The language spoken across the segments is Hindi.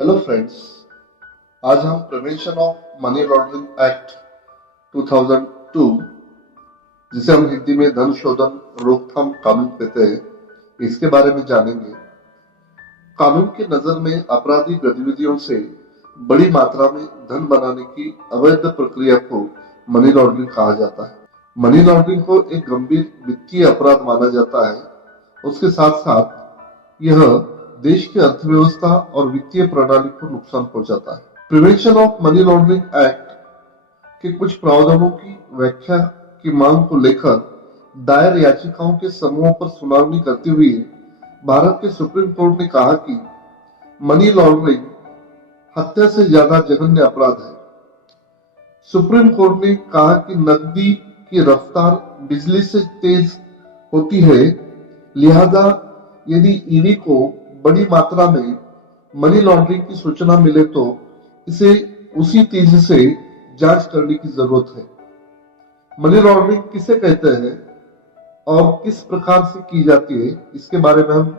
हेलो फ्रेंड्स, आज हम prevention of money laundering act 2002, जिसे हम हिंदी में धन शोधन रोकथाम कानून कहते हैं, इसके बारे में जानेंगे। कानून की नजर में आपराधिक गतिविधियों से बड़ी मात्रा में धन बनाने की अवैध प्रक्रिया को मनी लॉन्ड्रिंग कहा जाता है। मनी लॉन्ड्रिंग को एक गंभीर वित्तीय अपराध माना जाता है। उसके साथ साथ यह देश की अर्थव्यवस्था और वित्तीय प्रणाली को नुकसान पहुंचाता है। Prevention of money laundering act के कुछ प्रावधानों की व्याख्या की मांग को लेकर दायर याचिकाओं के समूहों पर सुनवाई करते हुए भारत के सुप्रीम कोर्ट ने कहा कि मनी लॉन्ड्रिंग हत्या से ज्यादा जघन्य अपराध है। सुप्रीम कोर्ट ने कहा कि नकदी की रफ्तार बिजली से तेज होती है, लिहाजा यदि ईडी को बड़ी मात्रा में मनी लॉन्ड्रिंग की सूचना मिले तो इसे उसी तेजी से जांच करने की जरूरत है। मनी लॉन्ड्रिंग किसे कहते हैं और किस प्रकार से की जाती है, इसके बारे में हम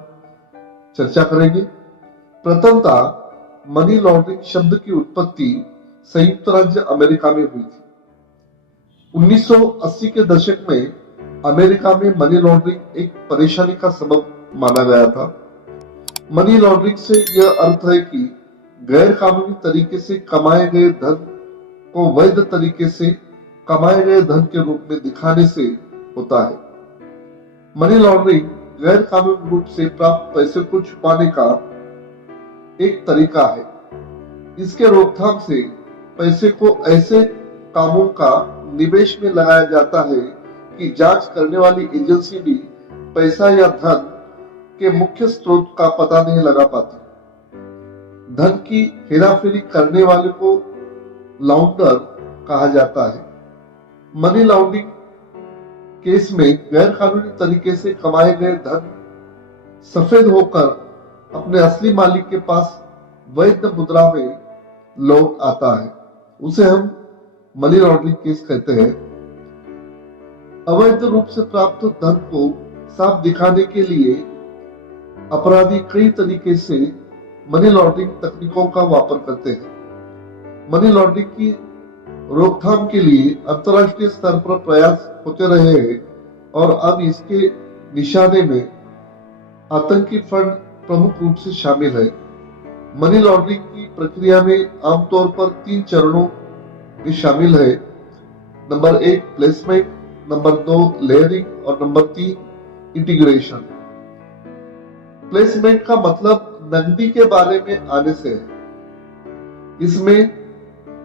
चर्चा करेंगे। प्रथमतः मनी लॉन्ड्रिंग शब्द की उत्पत्ति संयुक्त राज्य अमेरिका में हुई थी। 1980 के दशक में अमेरिका में मनी लॉन्ड्रिंग एक परेशानी का सबब माना गया था। मनी लॉन्ड्रिंग से यह अर्थ है कि गैर कानूनी तरीके से कमाए गए धन को वैध तरीके से कमाए गए धन के रूप में दिखाने से होता है। मनी लॉन्ड्रिंग गैर कानूनी रूप से प्राप्त पैसे को छुपाने का एक तरीका है। इसके रोकथाम से पैसे को ऐसे कामों का निवेश में लगाया जाता है कि जांच करने वाली एजेंसी भी पैसा या धन के मुख्य स्रोत का पता नहीं लगा पाती। धन की हेराफेरी करने वाले को लाउंडर कहा जाता है। मनी लॉन्ड्रिंग केस में गैर कानूनी तरीके से कमाए गए धन सफेद होकर अपने असली मालिक के पास वैध मुद्रा में लौट आता है, उसे हम मनी लॉन्ड्रिंग केस कहते हैं। अवैध रूप से प्राप्त धन को साफ दिखाने के लिए अपराधी कई तरीके से मनी लॉन्ड्रिंग तकनीकों का वापर करते हैं। मनी लॉन्ड्रिंग की रोकथाम के लिए अंतर्राष्ट्रीय स्तर पर प्रयास होते रहे हैं और अब इसके निशाने में आतंकी फंड प्रमुख रूप से शामिल है। मनी लॉन्ड्रिंग की प्रक्रिया में आमतौर पर 3 चरणों में शामिल है। नंबर 1 प्लेसमेंट, नंबर 2 लेयरिंग और नंबर 3 इंटीग्रेशन। प्लेसमेंट का मतलब नकदी के बारे में आने से है। इसमें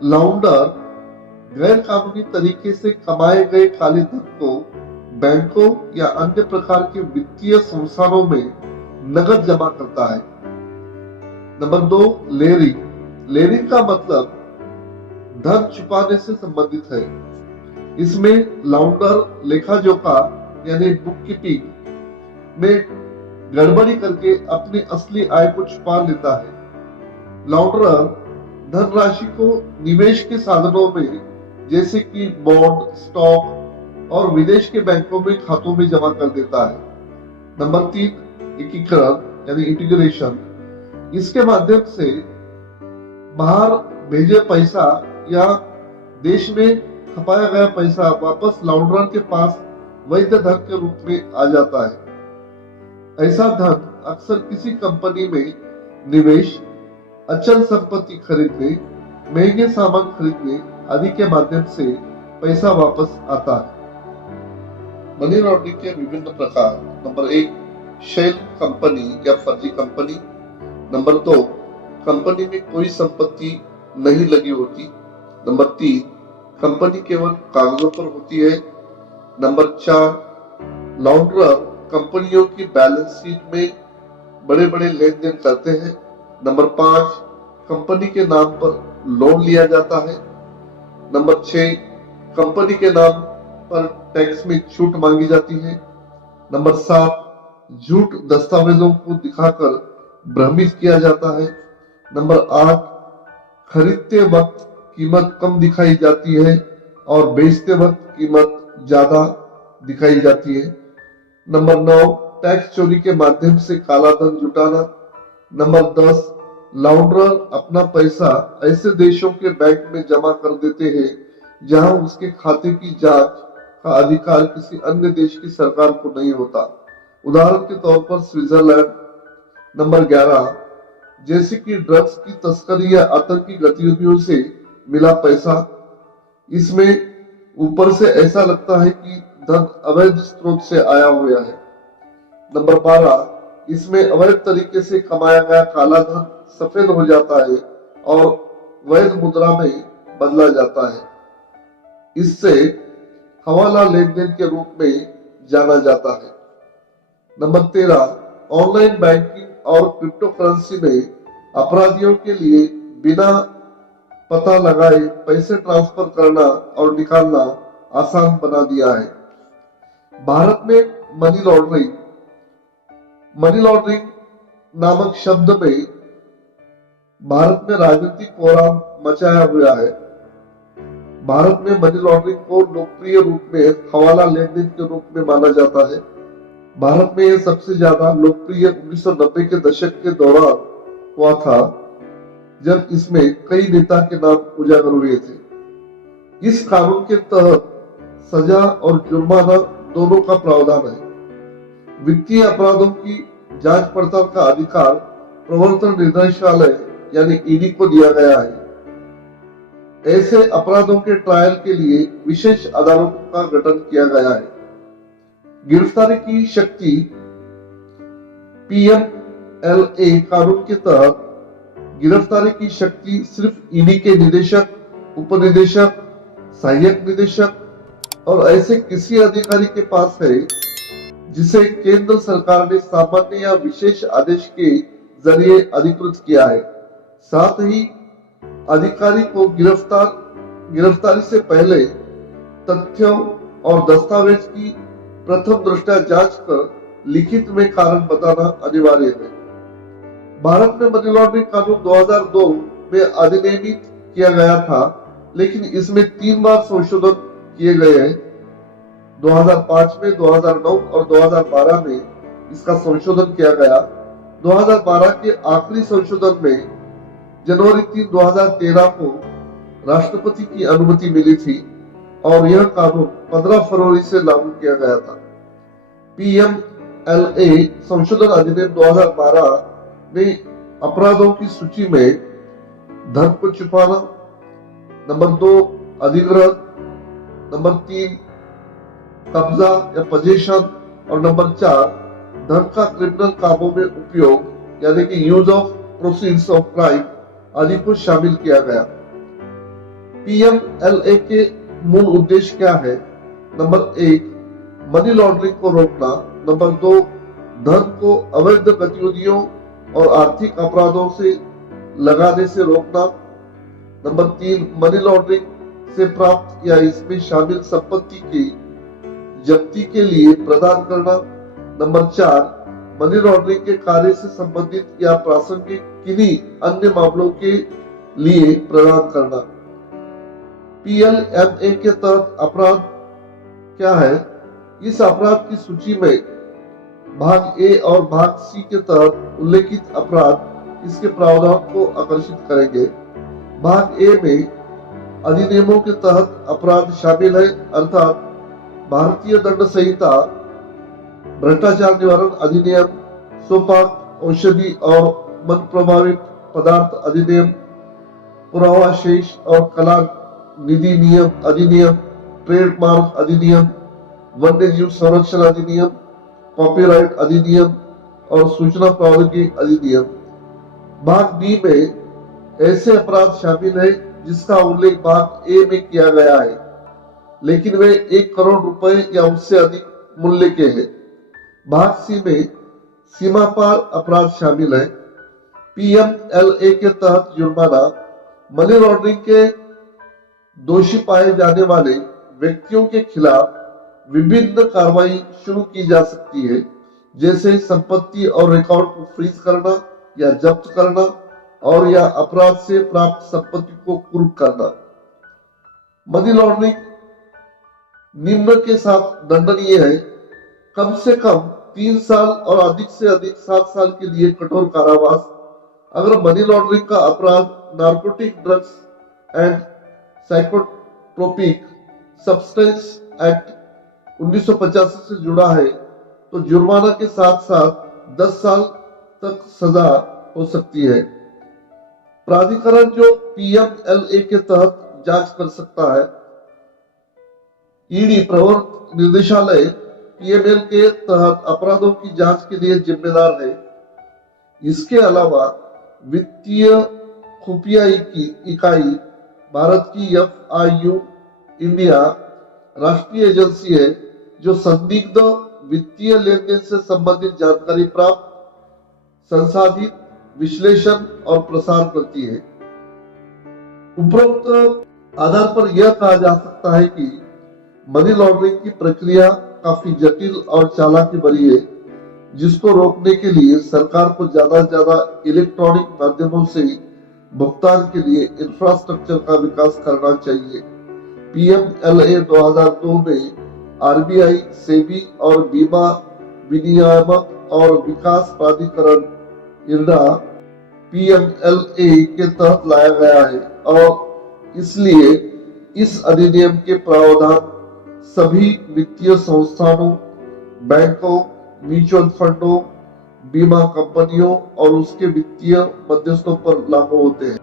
लाउंडर गैर कानूनी तरीके से कमाए गए काले धन को बैंकों या अन्य प्रकार के वित्तीय संस्थानों में नगद जमा करता है। Number 2 layering. लेयरिंग का मतलब धन छुपाने से संबंधित है। इसमें लाउंडर लेखा जोखा यानी बुक कीपिंग में गड़बड़ी करके अपनी असली आय को छुपा लेता है। लाउंडर धनराशि को निवेश के साधनों में जैसे कि बॉन्ड, स्टॉक और विदेश के बैंकों में खातों में जमा कर देता है। नंबर 3 एकीकरण यानी इंटीग्रेशन। इसके माध्यम से बाहर भेजे पैसा या देश में खपाया गया पैसा वापस लाउंडर के पास वैध धन के रूप में आ जाता है। ऐसा धन अक्सर किसी कंपनी में निवेश, अचल संपत्ति खरीदने, महंगे सामान खरीदने आदि के माध्यम से पैसा वापस आता है। मनी लॉन्ड्रिंग के विभिन्न प्रकार। नंबर 1 शेल कंपनी या फर्जी कंपनी। नंबर 2 कंपनी में कोई संपत्ति नहीं लगी होती। नंबर 3 कंपनी केवल कागजों पर होती है। नंबर 4 लाउंडर कंपनियों की बैलेंस शीट में बड़े बड़े लेन देन करते हैं। नंबर 5 कंपनी के नाम पर लोन लिया जाता है। नंबर 6 कंपनी के नाम पर टैक्स में छूट मांगी जाती है। नंबर 7 झूठ दस्तावेजों को दिखाकर भ्रमित किया जाता है। नंबर 8 खरीदते वक्त कीमत कम दिखाई जाती है और बेचते वक्त कीमत ज्यादा दिखाई जाती है। नंबर 9 टैक्स चोरी के माध्यम से काला धन जुटाना। नंबर 10 लाउंडर अपना पैसा ऐसे देशों के बैंक में जमा कर देते हैं जहां उसके खाते की जांच का अधिकार किसी अन्य देश की सरकार को नहीं होता। उदाहरण के तौर पर स्विट्जरलैंड। नंबर 11, जैसे कि ड्रग्स की तस्करी या आतंकी गतिविधियों से मिला पैसा। इसमें ऊपर से ऐसा लगता है कि धन अवैध स्रोत से आया हुआ है। नंबर 12, इसमें अवैध तरीके से कमाया गया काला धन सफेद हो जाता है और वैध मुद्रा में बदला जाता है। इससे हवाला लेन देन के रूप में जाना जाता है। नंबर 13, ऑनलाइन बैंकिंग और क्रिप्टो करेंसी ने अपराधियों के लिए बिना पता लगाए पैसे ट्रांसफर करना और निकालना आसान बना दिया है। भारत में मनी लॉन्ड्रिंग नामक शब्द में भारत में राजनीतिक कोहराम मचाया हुआ है। भारत में मनी लॉन्ड्रिंग को लोकप्रिय रूप में हवाला लेन देन के रूप में माना जाता है। भारत में यह सबसे ज्यादा लोकप्रिय 1990 के दशक के दौरान हुआ था, जब इसमें कई नेता के नाम उजागर हुए थे। इस कानून के तहत सजा और जुर्माना दोनों का प्रावधान है। वित्तीय अपराधों की जांच पड़ताल का अधिकार प्रवर्तन निदेशालय यानी ईडी को दिया गया है। ऐसे अपराधों के ट्रायल के लिए विशेष अदालतों का गठन किया गया है। गिरफ्तारी की शक्ति पीएमएलए कानून के तहत गिरफ्तारी की शक्ति सिर्फ ईडी के निदेशक, उपनिदेशक, सहायक निदेशक और ऐसे किसी अधिकारी के पास है जिसे केंद्र सरकार ने सामान्य या विशेष आदेश के जरिए अधिकृत किया है। साथ ही अधिकारी को गिरफ्तारी से पहले तथ्यों और दस्तावेज की प्रथम दृष्टया जांच कर लिखित में कारण बताना अनिवार्य है। भारत में मनी लॉन्ड्रिंग कानून 2002 में अधिनियमित किया गया था, लेकिन इसमें 3 बार संशोधन किए गए हैं। 2005 में, 2009 और 2012 में इसका संशोधन किया गया। 2012 के आखिरी संशोधन में जनवरी 3, 2013 को राष्ट्रपति की अनुमति मिली थी और यह कानून 15 फरवरी से लागू किया गया था। पीएमएलए संशोधन अधिनियम 2012 में अपराधों की सूची में धन को छुपाना, नंबर 2 अधिग्रहण, नंबर 3 कब्जा या पोजीशन और नंबर 4 धन का क्रिमिनल कामों में उपयोग यानी कि use of proceeds of crime आदि को शामिल किया गया। पीएमएलए के मूल उद्देश्य क्या है? नंबर 1 मनी लॉन्ड्रिंग को रोकना, नंबर 2 धन को अवैध गतिविधियों और आर्थिक अपराधों से लगाने से रोकना, नंबर 3 मनी लॉन्ड्रिंग से प्राप्त या इसमें शामिल संपत्ति की जब्ती के लिए प्रदान करना, नंबर 4 मनी लॉन्ड्रिंग के कार्य से संबंधित या प्रासंगिक किन्हीं अन्य मामलों के लिए प्रदान करना। पीएलएमए के तहत अपराध क्या है? इस अपराध की सूची में भाग ए और भाग सी के तहत उल्लेखित अपराध इसके प्रावधान को आकर्षित करेंगे। भाग ए में अधिनियमों के तहत अपराध शामिल है, अर्थात भारतीय दंड संहिता, भ्रष्टाचार निवारण अधिनियम, सोपाक औषधि और मन प्रभावित पदार्थ अधिनियम, पुरावा शेष और कला निधि नियम अधिनियम, ट्रेडमार्क अधिनियम, वन्य जीव संरक्षण अधिनियम, कॉपीराइट अधिनियम और सूचना प्रौद्योगिकी अधिनियम। भाग बी में ऐसे अपराध शामिल है जिसका उल्लेख भाग ए में किया गया है, लेकिन वे 1 करोड़ रुपए या उससे अधिक मूल्य के हैं। भाग सी में सीमा पार अपराध शामिल है। पीएमएलए के तहत जुर्माना, मनी लॉन्ड्रिंग के दोषी पाए जाने वाले व्यक्तियों के खिलाफ विभिन्न कार्रवाई शुरू की जा सकती है, जैसे संपत्ति और रिकॉर्ड को फ्रीज करना या जब्त करना और या अपराध से प्राप्त संपत्ति को कुर्क करना। मनी लॉन्ड्रिंग निम्न के साथ दंडनीय है: कम से कम 3 साल और अधिक से अधिक 7 साल के लिए कठोर कारावास, अगर मनी लॉन्ड्रिंग का अपराध narcotic drugs and psychotropic substance act 1985 से जुड़ा है तो जुर्माना के साथ साथ 10 साल तक सजा हो सकती है। प्राधिकरण जो पीएमएलए के तहत जांच कर सकता है, ईडी प्रवर्तन निदेशालय पीएमएल के तहत अपराधों की जांच के लिए जिम्मेदार है। इसके अलावा वित्तीय खुफिया इकाई भारत की एफआईयू इंडिया राष्ट्रीय एजेंसी है जो संदिग्ध वित्तीय लेन देन से संबंधित जानकारी प्राप्त, संसाधित, विश्लेषण और प्रसार करती है। उपरोक्त आधार पर यह कहा जा सकता है कि मनी लॉन्ड्रिंग की प्रक्रिया काफी जटिल और चालाकी भरी है, जिसको रोकने के लिए सरकार को ज्यादा से ज्यादा इलेक्ट्रॉनिक माध्यमों से भुगतान के लिए इंफ्रास्ट्रक्चर का विकास करना चाहिए। पीएमएलए 2002 में आरबीआई, सेबी और बीमा विनियामक और विकास प्राधिकरण इरडा पीएमएलए के तहत लाया गया है और इसलिए इस अधिनियम के प्रावधान सभी वित्तीय संस्थानों, बैंकों, म्यूचुअल फंडों, बीमा कंपनियों और उसके वित्तीय मध्यस्थों पर लागू होते हैं।